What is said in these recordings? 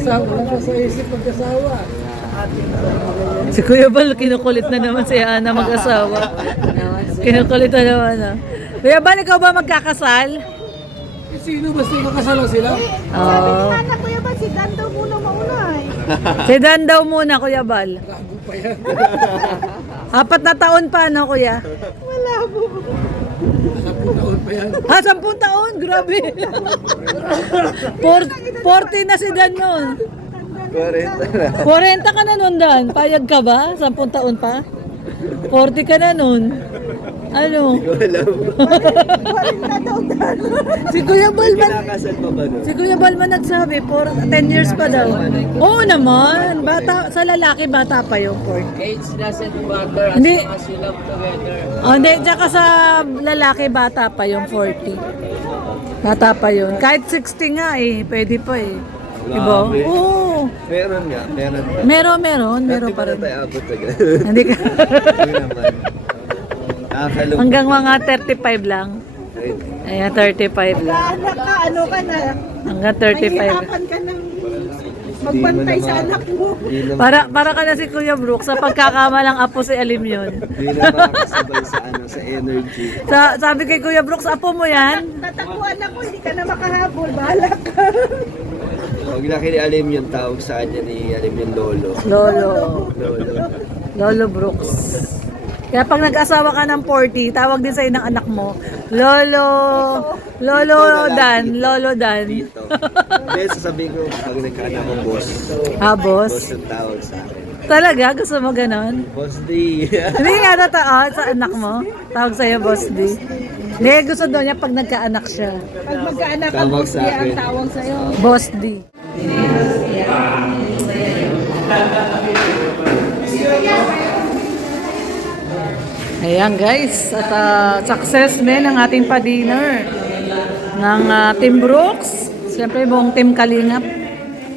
asawa, wala sa isip mag-asawa. Si Kuya Bal, kinukulit na naman si Ana mag-asawa. Kinukulit na naman. Kuya Bal, ikaw ba magkakasal? Sino basta makasala sila? Sabi ni Ana, Kuya Bal, si Dan daw muna mauna eh. Si Dan daw muna, Kuya Bal. Labo pa yan. 4 na taon pa, no, Kuya? Wala po. 10 taon pa yan. 10 taon? Grabe. 40 na si Dan nun. 40 ka na nun, Dan. Payag ka ba? 10 taon pa? 40 ka na nun. Ano? Warinta daw Dan. Si Kuya Balman. Kinakasal pa ba nun? Si Kuya Balman nagsabi, 10 years pa daw. Oo naman. Bata, sa lalaki, bata pa yung 40. Age doesn't matter as Hindi. long as you love together. Oh, hindi. Tsaka sa lalaki, bata pa yung 40. Bata pa yun. Kahit 60 nga eh. Pwede pa eh. Diba? Grabe. Oo. Meron nga, meron. Meron pa rin. Hindi tayo abot agad. Hindi ka. Hindi naman. Nakakalungkot. Hanggang mga 35 lang. Ayan, 35 lang. Anak ka, ano ka na? Hanggang 35. Mahirapan ka ng magbantay sa anak mo. Para ka na si Kuya Brooks, sa pagkakamalang apo si Alim yun. Hindi na makakasabay sa sa energy. Sabi kay Kuya Brooks, apo mo yan? Tatakbuhan ako, hindi ka na makahabol. Bahala ka. Huwag na kini-alim yung tawag sa kanya ni Alim yung Lolo. Lolo. Lolo. Lolo Brooks. Kaya pag nag-asawa ka ng 40, tawag din sa'yo ng anak mo, Lolo, Lolo Dan, Lolo Dan. Dito. Hindi, sasabihin ko, pag nagkaanak ko, boss. Ah, Boss boss? yung tawag sa akin. Talaga? Gusto mo ganon? Boss D. Hindi nga totoo sa anak mo. Tawag sa'yo, Boss D. Hindi, gusto daw niya pag nagkaanak siya. Pag magkaanak ka, Tawag sa ang akin. tawag sa'yo. Boss D. Ayan guys, at success din ang ating pa-dinner ng Team Brooks. Siyempre buong Team Kalingap.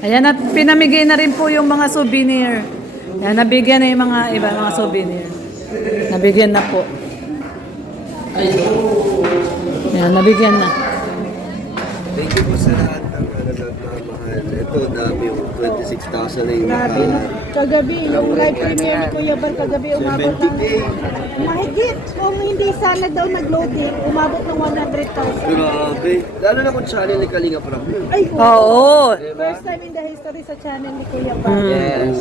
Ayan, at pinamigay na rin po yung mga souvenir. Ayan, nabigyan na yung mga iba mga souvenir. Nabigyan na po. Ayan, nabigyan na. Thank you po sa lahat ng mahal. Ito, dami yung 26,000 na yung Grabe no? Kagabi, yung live premiere ni Kuya Bal kagabi umabot ng 70K. mahigit. Kung hindi sana daw nag-loading, umabot ng 100,000. Grabe. Lalo na kung channel ni Kalinga Prab. Ay, Oo. first time in the history sa channel ni Kuya Bal. Yes.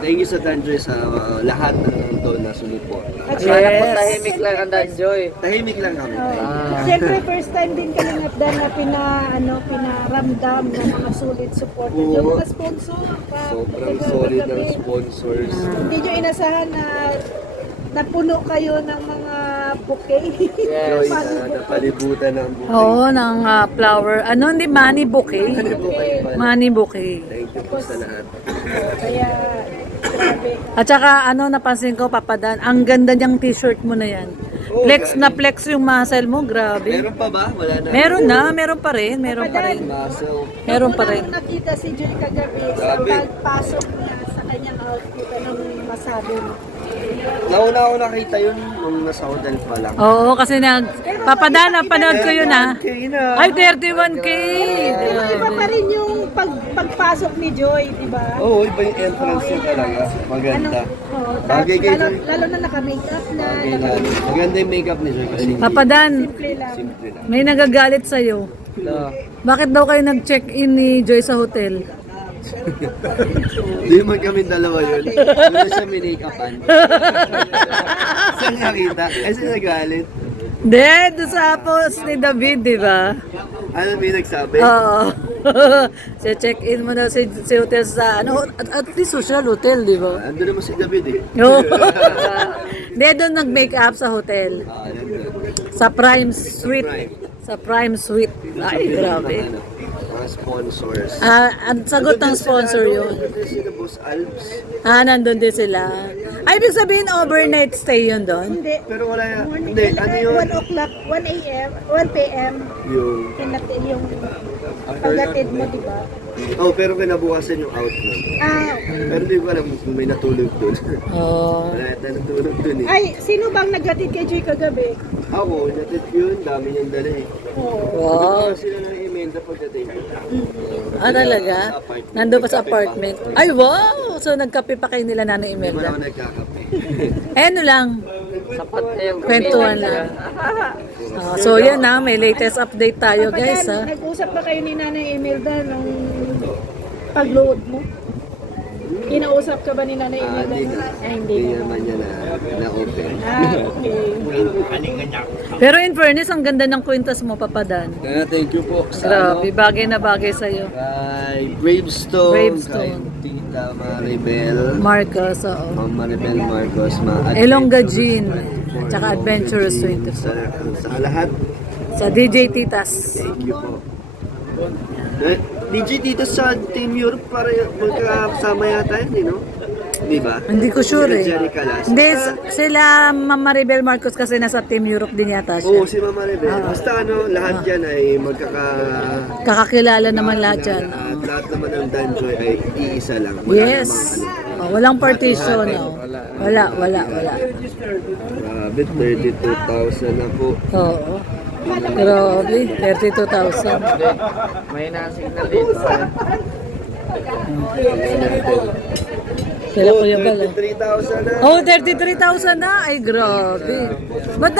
Thank you sa Tanjoy sa lahat ng doon na sumiport. At Sana Yes. po tahimik lang ang Danjoy. Tahimik lang kami. Siyempre, first time din kami na pinaramdam ng mga solid supporters. Oo. Yung mga sponsor. Sobrang solid ng sponsors. Hindi nyo inasahan na napuno kayo ng mga bouquet. Joy na napalibutan ng buhay. Oo, ng flower. Ano, hindi money bouquet? Money bouquet. Thank you po sa lahat. Kaya, grabe. At saka, ano, napansin ko, Papadan, ang ganda niyang t-shirt mo na yan. Oh, Flex na flex yung muscle mo, grabe. Meron pa ba? Wala na. Meron pa rin. Muscle. Meron pa rin. Nung nakita si Joy kagabi sa Grabe. pagpasok niya sa kanyang outfit, anong masabi mo? Nauna ako nakita yun nung nasa hotel pa lang. Oo, kasi Papadan, napanood ko yun ha. 31K na. Ay, 31K! Iba pa rin yung pagpasok ni Joy, di ba? Oo, iba yung entrance niya talaga. Maganda. Oh, Bagay kay Joy. lalo na naka-makeup na. Bagay na. Maganda yung makeup ni Joy kasi Papadan, Simple lang. simple lang. may nagagalit sa'yo. Bakit daw kayo nag-check-in ni Joy sa hotel? Hindi man kami dalawa yun. Doon siya minake-upan. Saan nakita? Kasi nagalit. Hindi, doon sa post ni David, di ba? Ano may nagsabi? Oo. Check-in mo na si hotel sa, at least social hotel, di ba? Ando naman si David eh. Oo. Hindi, doon nag-make up sa hotel. Nandun. Sa Prime Suite. Sa Prime Suite. Ay, grabe. Ano, mga sponsors. Ang sagot ng sponsor yun. Nandun sila Boss Alps. Nandun din sila. Ay, ibig sabihin overnight stay yun doon? Hindi. Pero wala yan. Morning, Hindi, ano yun? 1 o'clock, 1 a.m., 1 p.m. Yung... Kinatid yung pagdatid mo, di ba? Oh, pero kinabukasan yung out nun. Pero di ko alam kung may natulog dun. Oo. Wala yata natulog dun eh. Ay, sino bang nagdatid kay Joy kagabi? Ako, natid yun. Dami niyang dala eh. Oo. Wow. Sila ng Imelda pagdating. Ah, talaga? Nandun pa sa apartment. Ay, wow! So, nagkape pa kayo nila Nanay Hindi mo Imelda. naman nagkakape. Eh, ano lang, Sapat na yung kwentuhan lang. So, yan na, may latest update tayo, guys, ha. Nag-usap ba kayo ni Nanay Imelda nung pag-load mo? Kinausap ka ba ni Nanay Imelda? Ay, hindi Hindi naman. naman niya na-open. Okay. Pero in fairness, ang ganda ng kwintas mo, Papadan. Kaya thank you po sa Grabe, bagay na bagay sa'yo. kay Bravestone, Bravestone. kay Tita Maribel, Marcos, oo. Ma'am Maribel Marcos, mga Elonga Jean, tsaka Adventurous 24. sa lahat. Sa DJ Titas. Thank you po. DJ dito sa Team Europe para magkakasama yata yun, no? Di ba? Hindi ko sure eh. Jerry Calas. Hindi, sila Ma'am Maribel Marcos kasi nasa Team Europe din yata Oo, siya. si Mama Maribel. Basta lahat yan ay Kakakilala naman lahat yan. At lahat naman ng Danjoy ay iisa lang. Wala Yes. Oh, walang partition. Oh. Wala. Grabe, 32,000 na po. Oo. Grabe, 32,000. May na-signal dito. Sila Kuya Bal. 33,000 na. Oh, 33,000 na. Ay, grabe. Ba't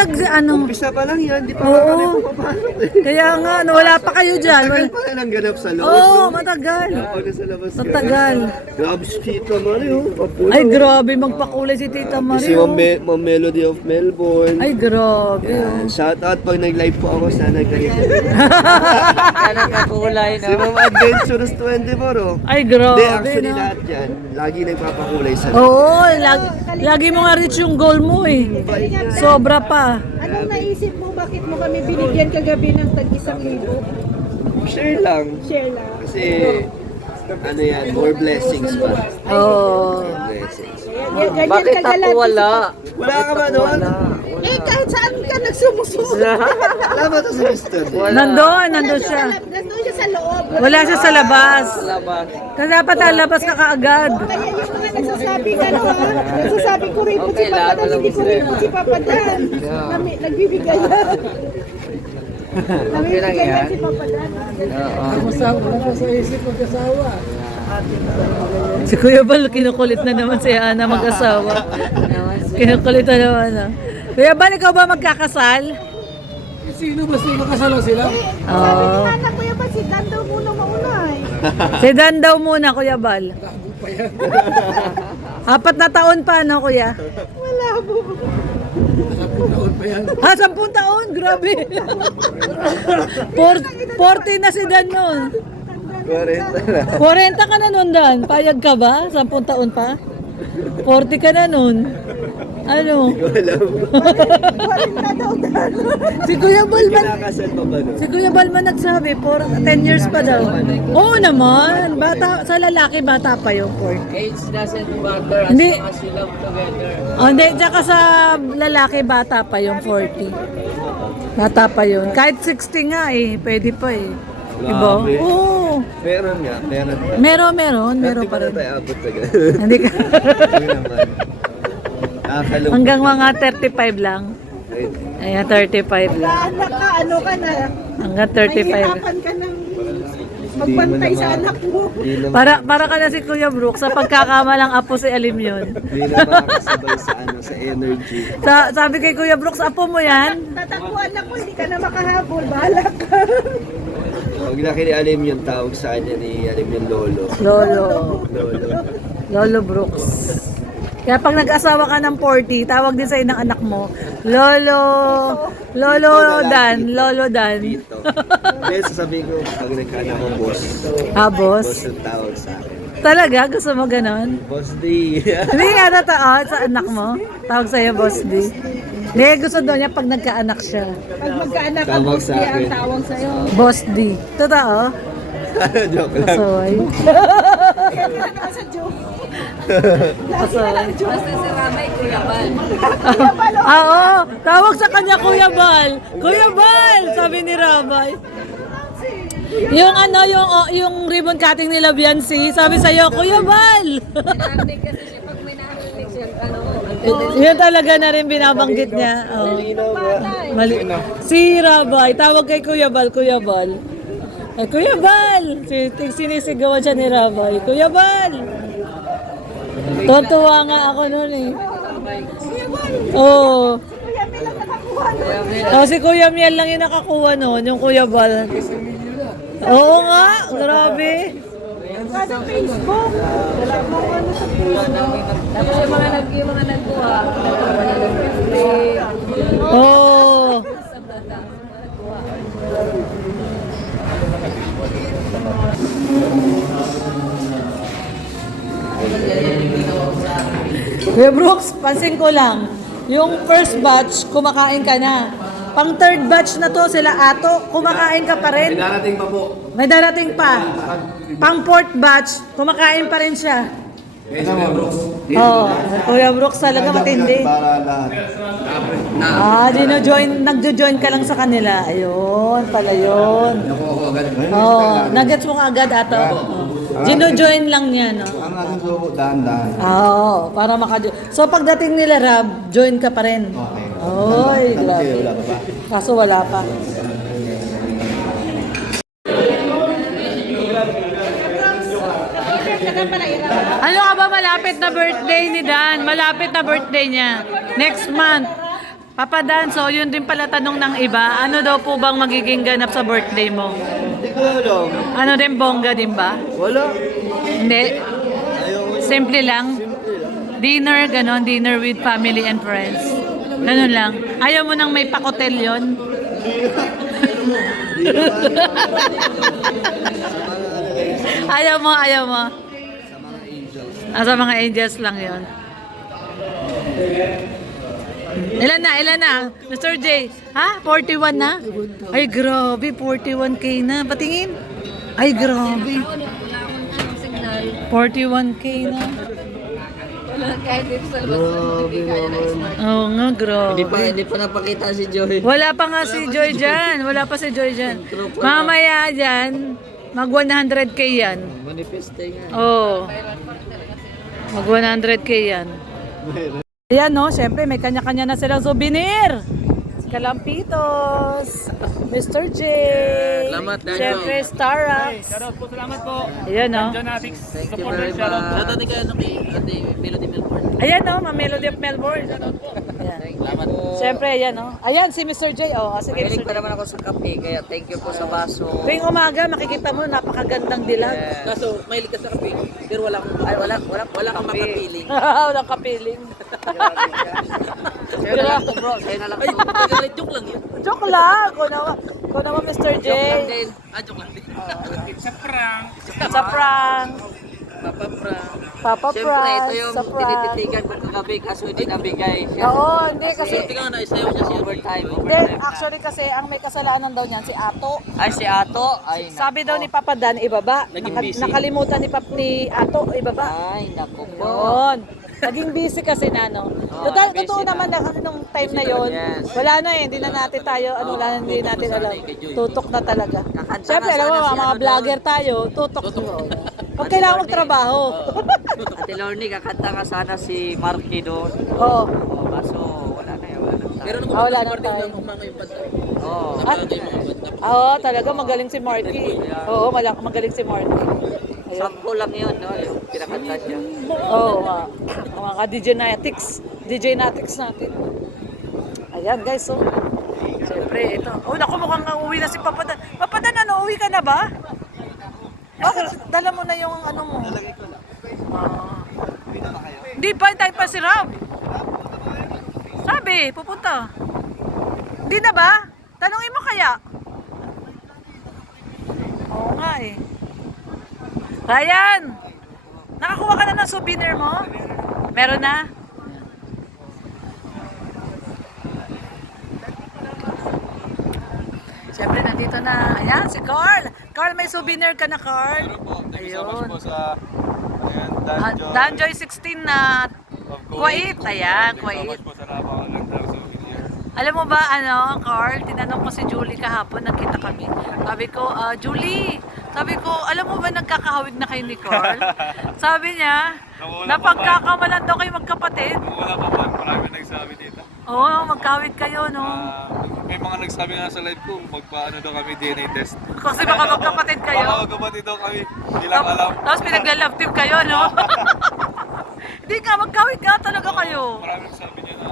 Umpisa pa lang yan, di pa Oo. kami pumapasok eh. Kaya nga, wala pa kayo dyan. Tagal pa rin ang ganap sa loob. Oo, no? matagal. Pag sa labas ka. Matagal. Grabe si Tita Mario. Papuno. Ay, grabe, magpakulay si Tita Si Mario. Ma'am Melody of Melbourne. Ay, grabe. Oh. Shout out pag nag-live po ako, sana ganito. Kaya nagkakulay Si na. Ma'am Adventurous 24, oh. Ay, Hindi, grabe, actually no? lahat yan. Lagi nagpapakulay sa Oo, lagi mo nga reach yung goal mo eh. Sobra pa. Anong naisip mo? Bakit mo kami binigyan kagabi ng tag-1,000? Share lang. Share lang. Kasi, ano yan, more blessings pa. Oo. More blessings. Ganyan Bakit ako kagalante wala? Wala ka ba doon? Eh, kahit saan ka nagsumusunod. Wala ba ito si Mr. Nandun siya. Nandun siya sa loob. Wala siya sa labas. Labas. Kasi dapat lalabas ka kaagad. Kaya yung mga nagsasabing ano ha, nagsasabing ko rin po si Okay, lahat Papa Dan, hindi ko rin po si Papa Dan. Nagbibigay yan. Nagbibigay lang yan yan. si Papa Dan. Wala pa sa isip magkasawa. Si Kuya Bal, kinukulit na naman si Ana mag-asawa. Kinukulit na naman. Ah. Kuya Bal, ikaw ba magkakasal? Sino ba sino kasalan sila? Sabi ni anak ko ba si Dan daw muna mauna eh. Si Dan daw muna, Kuya Bal. Bago pa yan. 4 na taon pa, no, Kuya? Wala po. 10 taon pa yan. 10 taon? Grabe. 40 na si Dan nun. 40 na. 40 ka na nun, Dan. Payag ka ba? 10 taon pa? 40 ka na nun. Ano? Warin na daw Dan. Si Kuya Balman. Kinakasal pa ba no? Si Kuya Balman nagsabi, 10 years pa daw. Oo naman. Bata, sa lalaki, bata pa yung 40. Age doesn't matter as Hindi. long as you love together. Oh, hindi, tsaka sa lalaki, bata pa yung 40. Bata pa yun. Kahit 60 nga eh, pwede pa eh. Diba? Grabe. Oo. Meron nga, meron pa. Meron pa rin. tayo abot sa ganun. Hindi ka. Hindi naman. Nakakalungkot. Hanggang mga 35 lang. Wait. Ayan, 35 lang. Anak ka, ano ka na. Hanggang May 35. hirapan ka ng magbantay sa anak mo. Hindi naman, Para ka na si Kuya Brooke, sa pagkakamalang apo si Alim yun. hindi na makakasabay sa energy. Sabi kay Kuya Brooks, apo mo yan? Tatakbuhan ako, hindi ka na makahabol. Bahala ka. Huwag na kinialim yung tawag sa kanya ni Alim yung Lolo. Lolo. Lolo. Lolo Brooks. Kaya pag nag-asawa ka ng 40, tawag din sa'yo ng anak mo, Lolo Dan. Dito. Hindi, sasabihin ko, pag nagkaanak ko, boss. Ah, Boss boss? yung tawag sa akin. Talaga? Gusto mo ganon? Boss D. Hindi nga totoo sa anak mo. Tawag sa'yo, Boss D. Hindi, gusto daw niya pag nagkaanak siya. Pag magkaanak ka, Tawag boss, sa di akin. ang tawag sa'yo. Boss D. Totoo? Joke lang. Kasoy. Kaya ka sa joke. Kasoy. Basta si Ramay, Kuya Bal. Oo, tawag sa kanya Kuya Bal. Kuya Bal, sabi ni Rabay. Yung ano, yung ribbon cutting nila Biancy, sabi sa'yo, Kuya Bal. Narinig kasi siya pag may narinig siya, ano, Yun talaga na rin binabanggit niya. Oh. Linaw nga. Mali. Si Rabay, tawag kay Kuya Bal, Kuya Bal. Ay, Kuya Bal! Sinisigawan siya ni Rabay. Kuya Bal! Tontuwa nga ako noon eh. Oo. Oh, si Kuya Miel lang yung nakakuha noon, yung Kuya Bal. Oo nga, grabe. Kada Facebook. Wala mo ano sa Facebook. Tapos yung mga nagkuha. Wala lang Oo. Kuya Brooks, pansin ko lang, yung first batch, kumakain ka na. Pang third batch na to, sila Ato, kumakain ka pa rin. Darating pa po. May darating pa. Pang fourth batch, kumakain pa rin siya. Oo, Kuya Brooks talaga matindi. Para lahat. Nagjo-join ka lang sa kanila. Ayun, pala yun. Oo, nagets mo ka agad Ato. Gino-join lang niya, no? Ang ating subo, dahan-dahan. Oo, para maka-join. So pagdating nila Rab, join ka pa rin. Okay. Oy, grabe. Wala pa ba? Kaso wala pa. Ano ka ba malapit na birthday ni Dan? Malapit na birthday niya. Next month. Papa Dan, so yun din pala tanong ng iba. Ano daw po bang magiging ganap sa birthday mo? Hindi ko alam. Ano din, bongga din ba? Wala. Hindi. Simple lang. Dinner, ganon. Dinner with family and friends. Ganon lang. Ayaw mo nang may pakotel yon? Ayaw mo, ayaw mo. Sa mga angels lang yon. Ilan na? Mr. J? Ha? 41 na? Ay, grabe. 41K na. Patingin. Ay, grabe. 41K na. Kahit dito sa labas, hindi kaya na Oo nga, grabe. Hindi pa napakita si Joy. Wala pa nga si Joy dyan. Wala pa si Joy dyan. Mamaya dyan, mag 100K yan. Manifeste nga. Oo. Mag 100K yan. Ayan no, syempre may kanya-kanya na silang souvenir. Kalampitos, Mr. J. Salamat, Danjo. Syempre, Starrux. Shoutout po, salamat po. Ayan no. John Atix, Thank you supporter, very shoutout po. much. Shoutout din kayo kay Ate Melody Melbourne. Ayan no, Ma Melody of Melbourne. Ayan. Salamat po. Syempre, ayan no. Ayan si Mr. J. Oh, sige Mahilig Mr. pa J. naman ako sa kape, kaya thank you po sa baso. Tuwing umaga, makikita mo, napakagandang dilag. Kaso, mahilig ka sa kape, pero wala kang makapiling. Walang kapiling. Sa'yo na lang to bro, sa'yo na lang to. Joke lang yun. Joke lang. Ko naman Mr. J. Joke lang din. Joke lang din. Sa prank. Sa prank. Mapaprank. Papa Siyempre, prank. ito yung Sa prank. tinititigan ko kagabi, kaso hindi nabigay. Oo, hindi kasi... Tingnan nga na, isayaw niya si overtime. Then, actually kasi, ang may kasalanan daw niyan, si Ato. Ay, si Ato. Ay, Sabi daw ni Papa Dan, ibaba. Nakalimutan ni Ato, ibaba. Ay, naku po. Yun. Naging busy kasi na, no? Total, busy totoo na. naman na nung time na Busy yon, naman, yes. wala na eh, hindi na natin tayo, hindi natin alam. Tutok na talaga. Kakanta Siyempre, nga alam mo, sana si mga ano vlogger tayo, tutok. Pag kailangan magtrabaho. Ate Lorne, kakanta ka sana si Marky doon. Oo. Oh, kaso wala na yun. Wala na tayo. Pero Wala na tayo. Oo. Oo, talaga magaling si Marky. Oo, magaling si Marky. Ayun. Sampo lang yun, no? Yung pinakanta siya. Oo, mga DJ Natics natin. Ayan guys, so. Siyempre, ito. Oh, naku, mukhang uuwi na si Papa Dan. Papa Dan, ano, uwi ka na ba? Bakit? Dala mo na yung ano mo. Nalagay ko lang. Hindi pa, tayo pa si Rob. Sabi, pupunta. Hindi na ba? Tanungin mo kaya. Oo nga eh. Ryan! Nakakuha ka na ng souvenir mo? Meron na? Siyempre, nandito na. Ayan, si Carl. Carl, may souvenir ka na, Carl. Ayun. sa Danjoy 16 na Kuwait. Ayan, Kuwait. po sa Rabaw ng souvenir. Alam mo ba, Carl, tinanong ko si Julie kahapon, nagkita kami. Sabi ko, Julie, alam mo ba nagkakahawig na kayo ni Carl? Sabi niya, napagkakamalan daw kayo magkapatid. Wala pa po, marami nagsabi dito. Oo, magkahawig kayo, no? may mga nagsabi nga sa live ko, magpaano daw kami DNA test. Kasi baka magkapatid Baka kayo. magkapatid daw kami. Hindi lang alam. Tapos pinagla-love team kayo, no? Hindi ka, magkawit ka talaga kayo. Maraming sabi niya na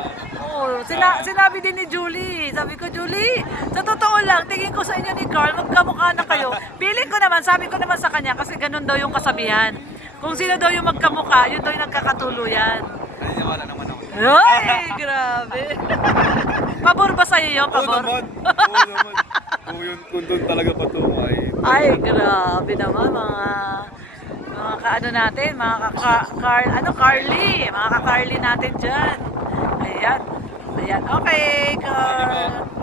Oo, sinabi din ni Julie. Sabi ko, Julie, sa totoo lang, tingin ko sa inyo ni Carl, magkamukha na kayo. Feeling ko naman, sabi ko naman sa kanya, kasi ganun daw yung kasabihan. Kung sino daw yung magkamukha, yun daw yung nagkakatuluyan. naniniwala naman ako. Ay, grabe. Pabor ba sa'yo yun? Oo Pabor? naman. Oo naman. Kung doon talaga pa to Ay, grabe naman mga kaano natin, mga Carly, mga ka-Carly natin dyan. Ayan. Ayan. Okay, Carl.